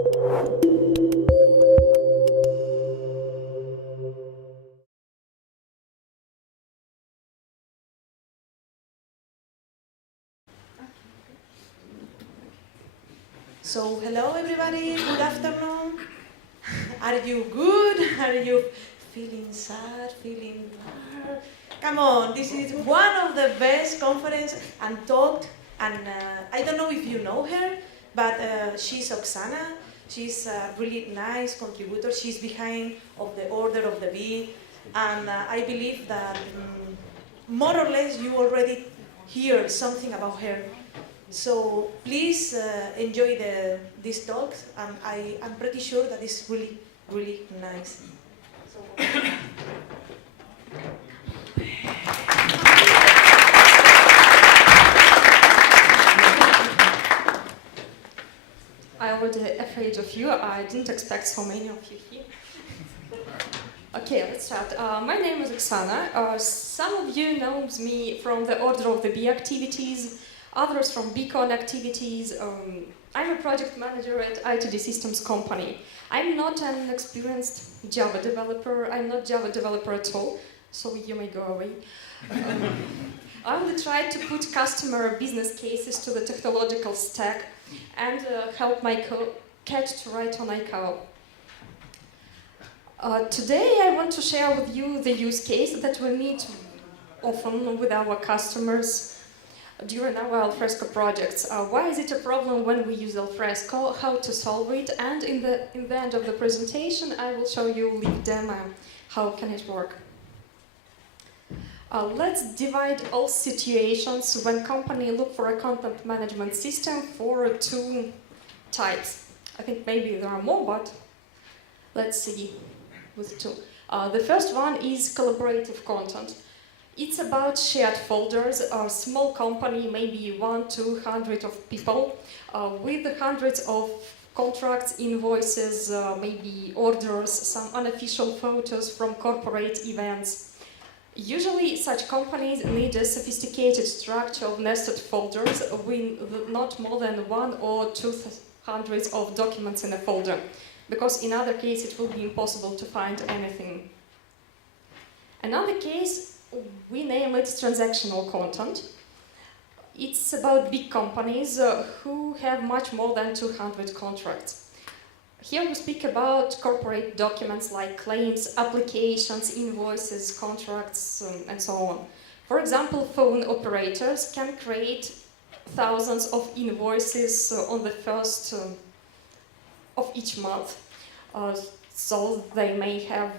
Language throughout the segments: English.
So, hello everybody, good afternoon. Are you good? Are you feeling sad, feeling bad? Come on, this is one of the best conferences and talk, and I don't know if you know her, but she's Oksana. She's a really nice contributor. She's behind of the Order of the Bee, and I believe that more or less you already hear something about her. So please enjoy these talks, and I'm pretty sure that it's really, really nice. So, I was afraid of you. I didn't expect so many of you here. Okay, let's start. My name is Oksana. Some of you know me from the Order of the Bee activities, others from DevCon activities. I'm a project manager at ITD Systems company. I'm not an experienced Java developer. I'm not Java developer at all, so you may go away. I only try to put customer business cases to the technological stack and help my cat to write on ICO. Today I want to share with you the use case that we meet often with our customers during our Alfresco projects. Why is it a problem when we use Alfresco, how to solve it, and in the end of the presentation I will show you a live demo, how can it work. Let's divide all situations when company look for a content management system for two types. I think maybe there are more, but let's see with two. The first one is collaborative content. It's about shared folders. A small company, maybe 100-200 of people, with hundreds of contracts, invoices, maybe orders, some unofficial photos from corporate events. Usually, such companies need a sophisticated structure of nested folders with not more than 100 or 200 of documents in a folder, because in other case it will be impossible to find anything. Another case, we name it transactional content. It's about big companies who have much more than 200 contracts. Here we speak about corporate documents like claims, applications, invoices, contracts, and so on. For example, phone operators can create thousands of invoices on the first of each month. So they may have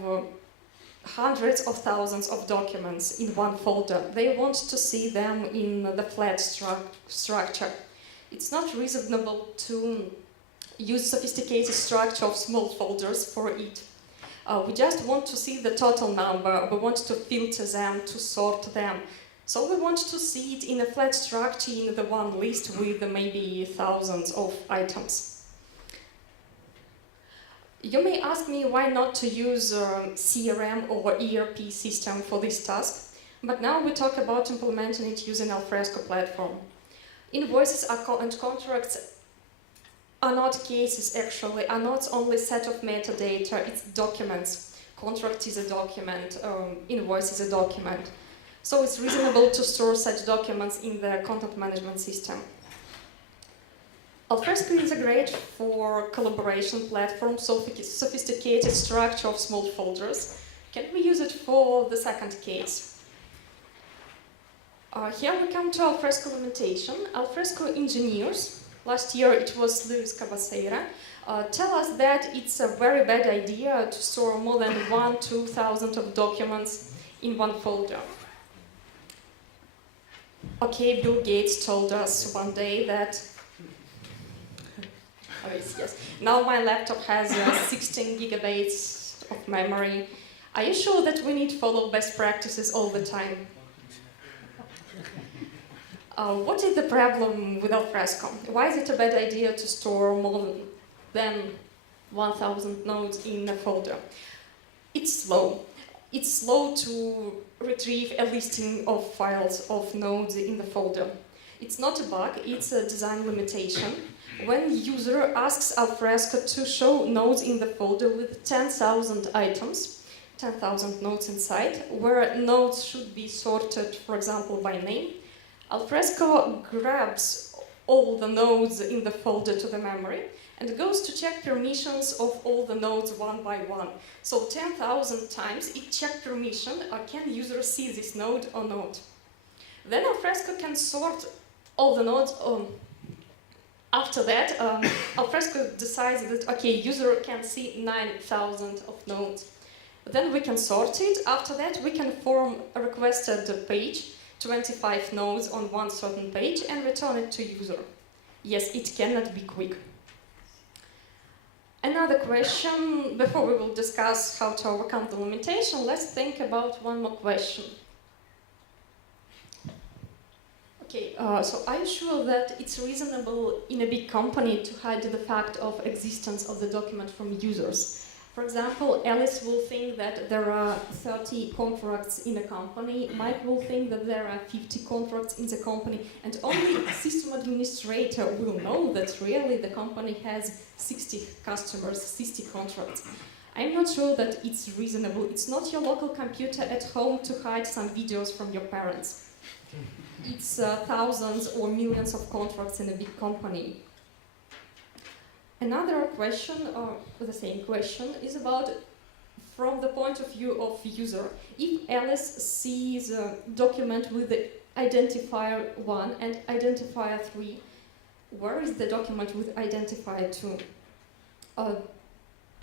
hundreds of thousands of documents in one folder. They want to see them in the flat structure. It's not reasonable to use sophisticated structure of small folders for it. We just want to see the total number. We want to filter them, to sort them. So we want to see it in a flat structure in the one list with maybe thousands of items. You may ask me why not to use CRM or ERP system for this task, but now we talk about implementing it using Alfresco platform. Invoices and contracts are not cases actually, are not only set of metadata, it's documents. Contract is a document, invoice is a document. So it's reasonable to store such documents in the content management system. Alfresco is a great for collaboration platform, sophisticated structure of small folders. Can we use it for the second case? Here we come to Alfresco implementation. Alfresco engineers, last year it was Luis Cabaceira, tell us that it's a very bad idea to store more than 1,000-2,000 of documents in one folder. Okay, Bill Gates told us one day that yes. Now my laptop has 16 gigabytes of memory. Are you sure that we need to follow best practices all the time? What is the problem with Alfresco? Why is it a bad idea to store more than 1,000 nodes in a folder? It's slow. It's slow to retrieve a listing of files of nodes in the folder. It's not a bug, it's a design limitation. when user asks Alfresco to show nodes in the folder with 10,000 items, 10,000 nodes inside, where nodes should be sorted, for example, by name, Alfresco grabs all the nodes in the folder to the memory and goes to check permissions of all the nodes one by one. So 10,000 times it checks permission, can user see this node or not. Then Alfresco can sort all the nodes. After that, Alfresco decides that, okay, user can see 9,000 of nodes. Then we can sort it. After that, we can form a requested page, 25 nodes on one certain page, and return it to user. Yes, it cannot be quick. Another question, before we will discuss how to overcome the limitation, let's think about one more question. Okay, so are you sure that it's reasonable in a big company to hide the fact of existence of the document from users? For example, Alice will think that there are 30 contracts in a company, Mike will think that there are 50 contracts in the company, and only system administrator will know that really the company has 60 customers, 60 contracts. I'm not sure that it's reasonable. It's not your local computer at home to hide some videos from your parents. It's thousands or millions of contracts in a big company. Another question, or the same question, is about from the point of view of user. If Alice sees a document with the identifier 1 and identifier 3, where is the document with identifier 2?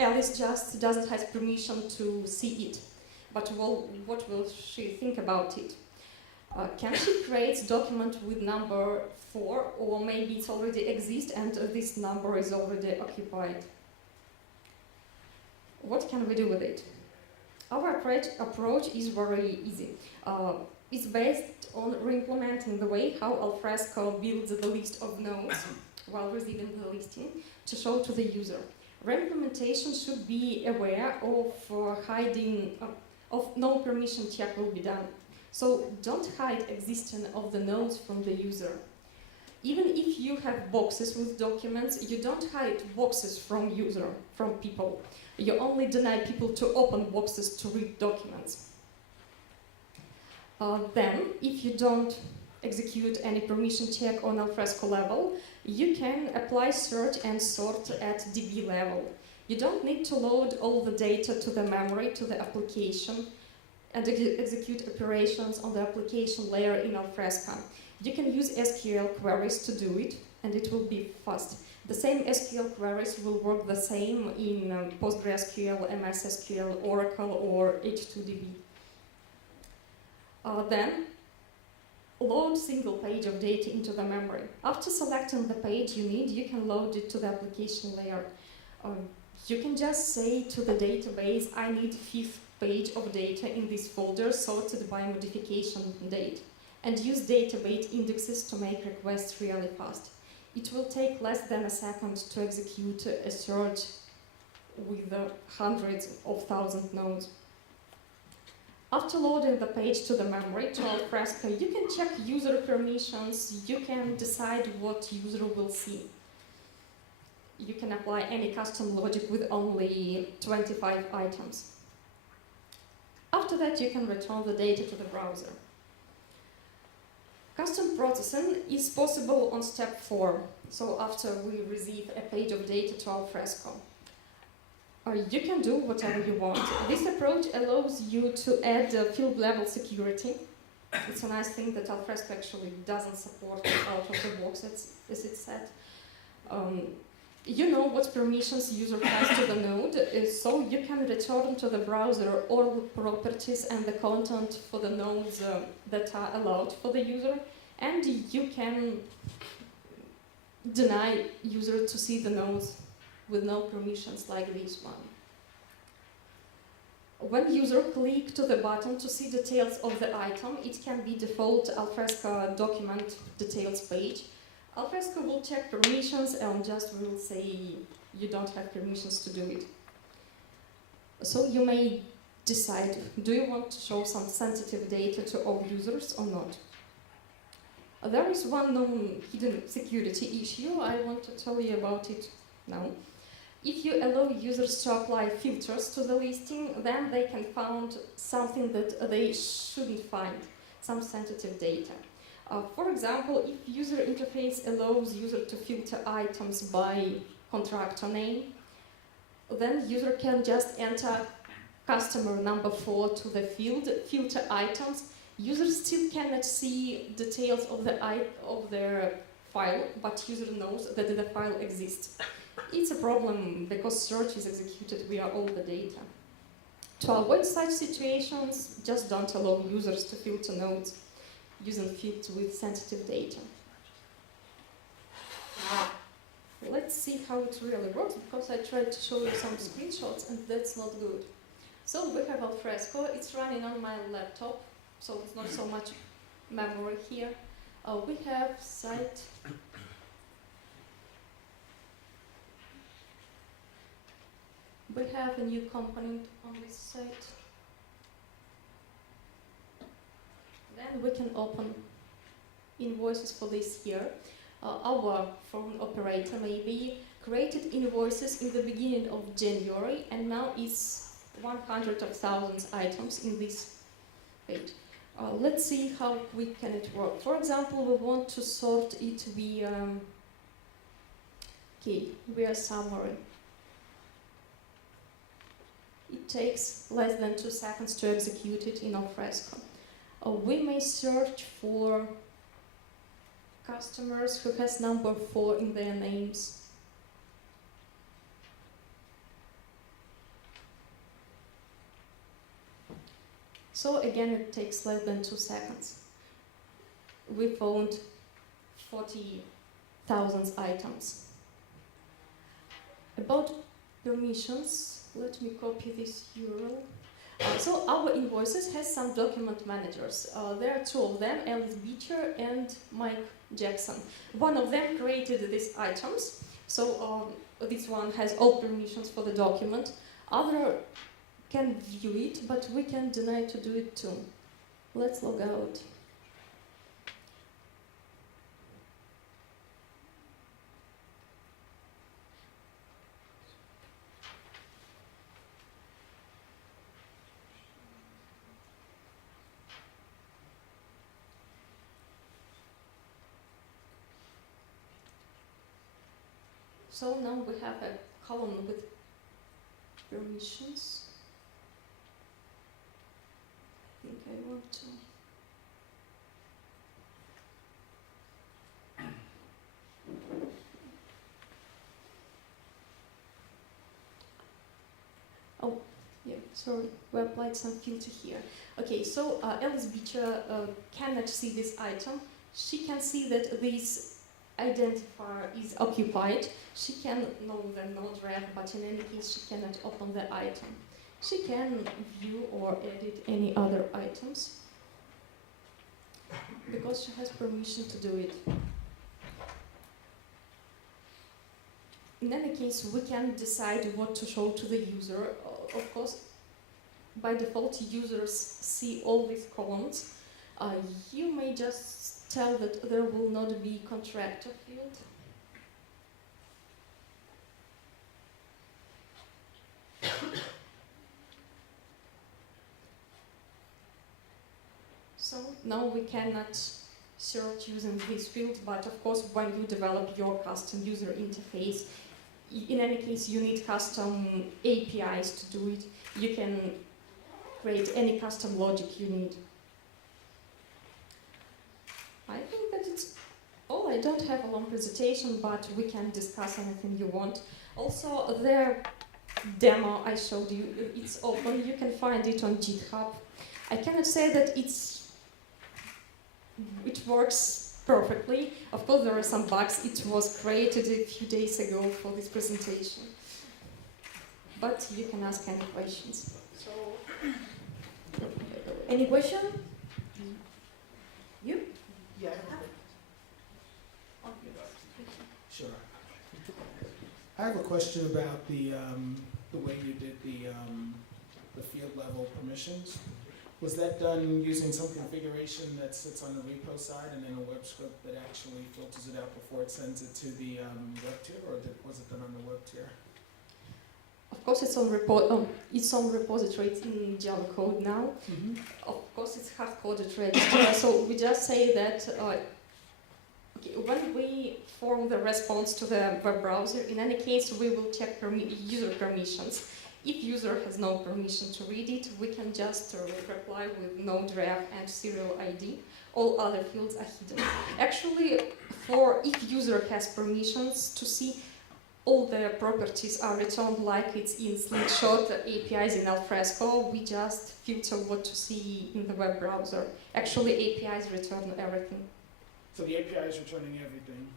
Alice just doesn't have permission to see it. But what will she think about it? Can she create a document with number 4, or maybe it already exists and this number is already occupied? What can we do with it? Our approach is very easy. It's based on re-implementing the way how Alfresco builds the list of nodes while receiving the listing to show to the user. Re-implementation should be aware of hiding, of no permission check will be done. So don't hide existence of the nodes from the user. Even if you have boxes with documents, you don't hide boxes from user, from people. You only deny people to open boxes to read documents. Then, if you don't execute any permission check on Alfresco level, you can apply search and sort at DB level. You don't need to load all the data to the memory, to the application, and execute operations on the application layer in Alfresco. You can use SQL queries to do it, and it will be fast. The same SQL queries will work the same in PostgreSQL, MS SQL, Oracle, or H2DB. Then, load single page of data into the memory. After selecting the page you need, you can load it to the application layer. You can just say to the database, I need 5th page of data in this folder sorted by modification date, and use database indexes to make requests really fast. It will take less than a second to execute a search with hundreds of thousands nodes. After loading the page to the memory, to Alfresco, you can check user permissions, you can decide what user will see. You can apply any custom logic with only 25 items. After that, you can return the data to the browser. Custom processing is possible on step 4, so after we receive a page of data to Alfresco. You can do whatever you want. This approach allows you to add field level security. It's a nice thing that Alfresco actually doesn't support out of the box, as it said. You know what permissions user has to the node, so you can return to the browser all the properties and the content for the nodes that are allowed for the user, and you can deny user to see the nodes with no permissions like this one. When user click to the button to see details of the item, it can be default Alfresco document details page. Alfresco will check permissions and just will say you don't have permissions to do it. So you may decide, do you want to show some sensitive data to all users or not? There is one known hidden security issue. I want to tell you about it now. If you allow users to apply filters to the listing, then they can find something that they shouldn't find, some sensitive data. For example, if user interface allows user to filter items by contractor name, then user can just enter customer number 4 to the field, filter items. Users still cannot see details of their file, but user knows that the file exists. It's a problem because search is executed via all the data. To avoid such situations, just don't allow users to filter nodes using fields with sensitive data. Let's see how it really works, because I tried to show you some screenshots and that's not good. So we have Alfresco. It's running on my laptop, so it's not so much memory here. We have site. We have a new component on this site. Then we can open invoices for this year. Our phone operator maybe created invoices in the beginning of January, and now it's 100,000 items in this page. Let's see how quick can it work. For example, we want to sort it via summary. It takes less than 2 seconds to execute it in Alfresco. We may search for customers who has number 4 in their names. So again, it takes less than 2 seconds. We found 40,000 items. About permissions, let me copy this URL. So our invoices has some document managers. There are 2 of them, Alice Beecher and Mike Jackson. One of them created these items. So this one has all permissions for the document. Other can view it, but we can deny to do it too. Let's log out. So now we have a column with permissions. I think I want to. Oh, yeah, sorry, we applied some filter here. Okay, so Alice Beecher cannot see this item. She can see that this identifier is occupied. She can know the node ref, but in any case she cannot open the item. She can view or edit any other items because she has permission to do it. In any case, we can decide what to show to the user. Of course, by default, users see all these columns. You may just tell that there will not be contractor field. So now we cannot search using this field, but of course when you develop your custom user interface, in any case you need custom APIs to do it. You can create any custom logic you need. I think that it's all. I don't have a long presentation, but we can discuss anything you want. Also, their demo I showed you, it's open. You can find it on GitHub. I cannot say that it works perfectly. Of course, there are some bugs. It was created a few days ago for this presentation. But you can ask any questions. So, any question? You? Yeah. Sure. I have a question about the way you did the field level permissions. Was that done using some configuration that sits on the repo side and then a web script that actually filters it out before it sends it to the web tier, or was it done on the web tier? Of course, it's on repository in Java code now. Of course, it's hard-coded register. So we just say that okay, when we form the response to the web browser, in any case, we will check user permissions. If user has no permission to read it, we can just reply with node ref and serial ID. All other fields are hidden. Actually, if user has permissions to see, all the properties are returned like it's in Slingshot APIs in Alfresco. We just filter what to see in the web browser. Actually, APIs return everything. So the API is returning everything?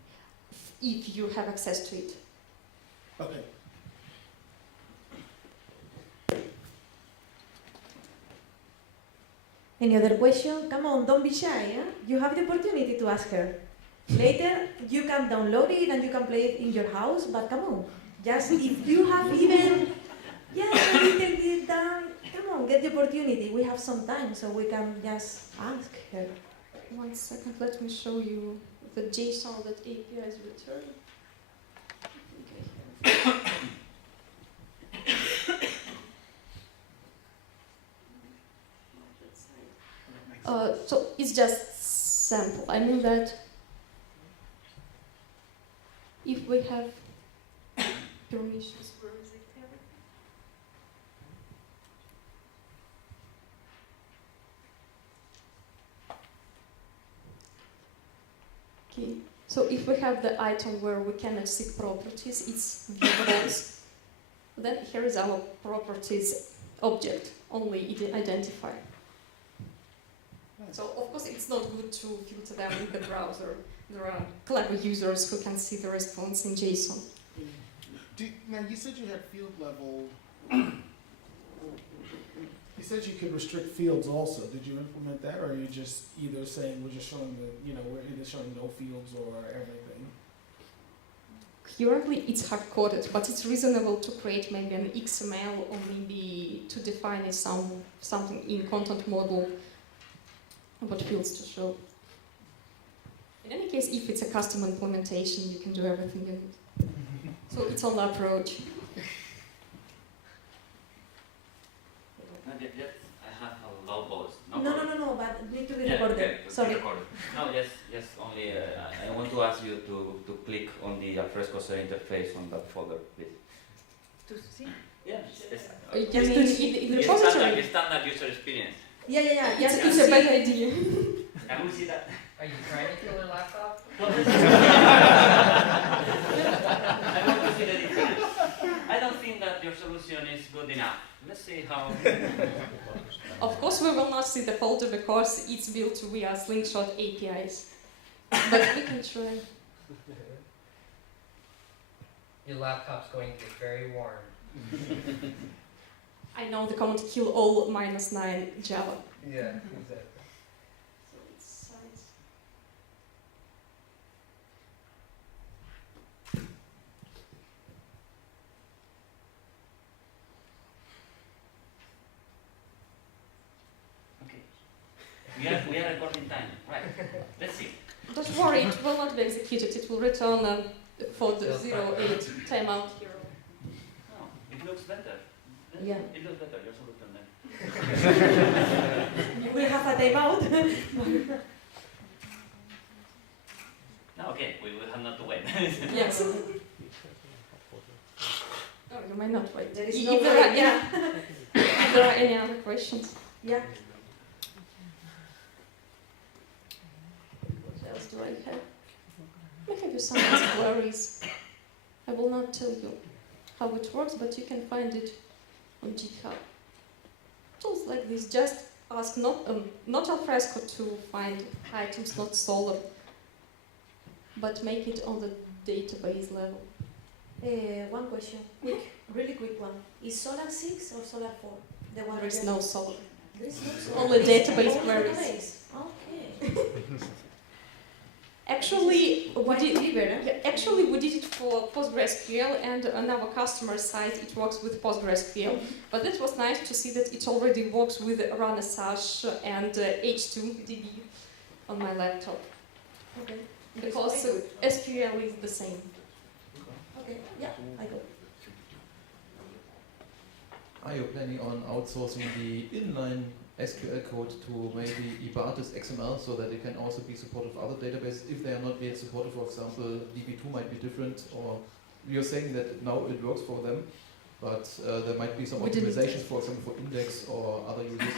If you have access to it. Okay. Any other question? Come on, don't be shy. Eh? You have the opportunity to ask her. Later, you can download it and you can play it in your house, but come on. Just if you have even a little bit done, come on, get the opportunity. We have some time, so we can just ask her. 1 second, let me show you the JSON that APIs return. So it's just sample. I mean that if we have permissions, where is it? Okay, so if we have the item where we cannot see properties, it's viewable. Then here is our properties object, only identifier. So of course it's not good to filter them in the browser. There are clever users who can see the response in JSON. Now you said you had field level. You said you could restrict fields also. Did you implement that, or are you just either saying we're just showing we're either showing no fields or everything? Currently it's hard-coded, but it's reasonable to create maybe an XML or maybe to define something in content model what fields to show. In any case, if it's a custom implementation, you can do everything in it. So it's on the approach. I have a low voice. No, but need to be recorded. Okay, Sorry. Recorded. No, yes, only I want to ask you to click on the Alfresco interface on that folder, please. To see? Yes. You mean in the repository? The standard user experience. Yeah. It's a bad idea. Can we see that? Are you trying to kill her laptop? I want to see the difference. I don't think that your solution is good enough. Let's see how. Of course, we will not see the folder because it's built via Slingshot APIs. But we can try. Your laptop's going to get very warm. I know the command kill all -9 Java. Yeah, exactly. So it's size. Okay. We are recording time. Right. Let's see. Don't worry, it will not be executed. It will return for the 08 timeout here. Oh, it looks better. Yeah. It looks better. Your solution then. We have a timeout. No, okay. We will have not to wait. Yes. Oh, you may not wait. There is If no there are, way, yeah. If there are any other questions. Yeah. What else do I have? I have you some nice queries. I will not tell you how it works, but you can find it on GitHub. Tools like this, just ask not Alfresco to find items, not Solr, but make it on the database level. One question, really quick one. Is Solar 6 or Solar 4? The one There is no Solr. There is no Solar. Only It's database only queries. database. Okay. Actually, we Quite did. clever, huh? Yeah, actually, we did it for PostgreSQL, and on our customer side, it works with PostgreSQL. But it was nice to see that it already works with Ranasash and H2DB on my laptop, Okay. because SQL is the same. Okay, yeah, I go. Are you planning on outsourcing the inline SQL code to maybe Ibatis XML so that it can also be supported for other databases if they are not yet supported? For example, DB2 might be different, or you're saying that now it works for them, but there might be some We didn't optimizations, for example, for index or other users.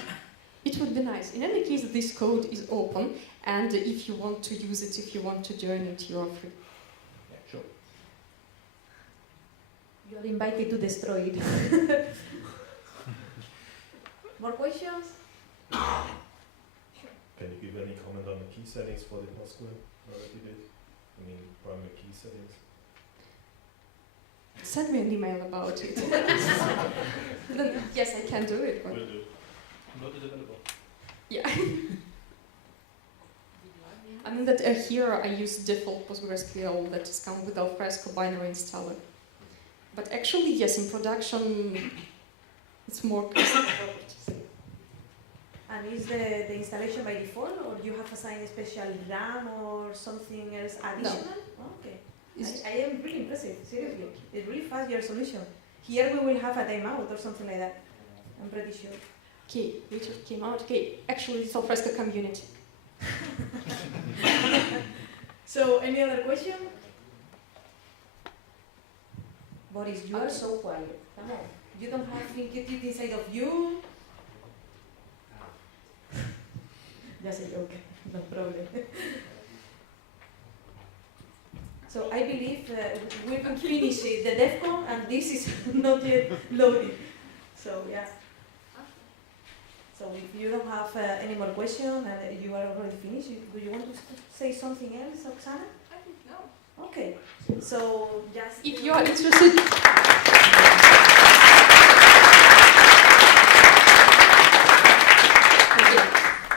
It would be nice. In any case, this code is open, and if you want to use it, if you want to join it, you're free. Yeah, sure. You are invited to destroy it. More questions? Can you give any comment on the key settings for the PostgreSQL that you did? I mean, primary key settings. Send me an email about it. Then, yes, I can do it. But Will do. Not a developer. yeah. I mean that here I use default PostgreSQL that is come with Alfresco binary installer. But actually, yes, in production, it's more custom properties. And is the installation by default, or you have assigned a special RAM or something else additional? Oh, okay. I am really impressed, seriously. It's really fast, your solution. Here we will have a timeout or something like that. I'm pretty sure. Okay, Richard came out. Okay, actually, it's Alfresco community. So, any other question? Boris, you are so quiet. Come on. You don't have inquietude inside of you? Just a joke, no problem. So I believe we can finish it, the DevCon, and this is not yet loaded. So yeah. So if you don't have any more questions and you are already finished, do you want to say something else, Oksana? I think no. Okay. So just If you are interested.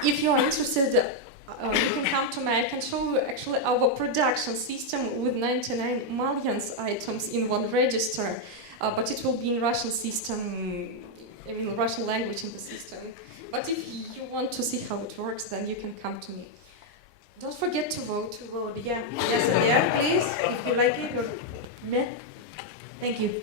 If you are interested, you can come to me. I can show you actually our production system with 99 million items in one register, but it will be in Russian system, I mean Russian language in the system. But if you want to see how it works, then you can come to me. Don't forget to vote. to vote. Yeah. Yes, there, please, if you like it. Or... Thank you.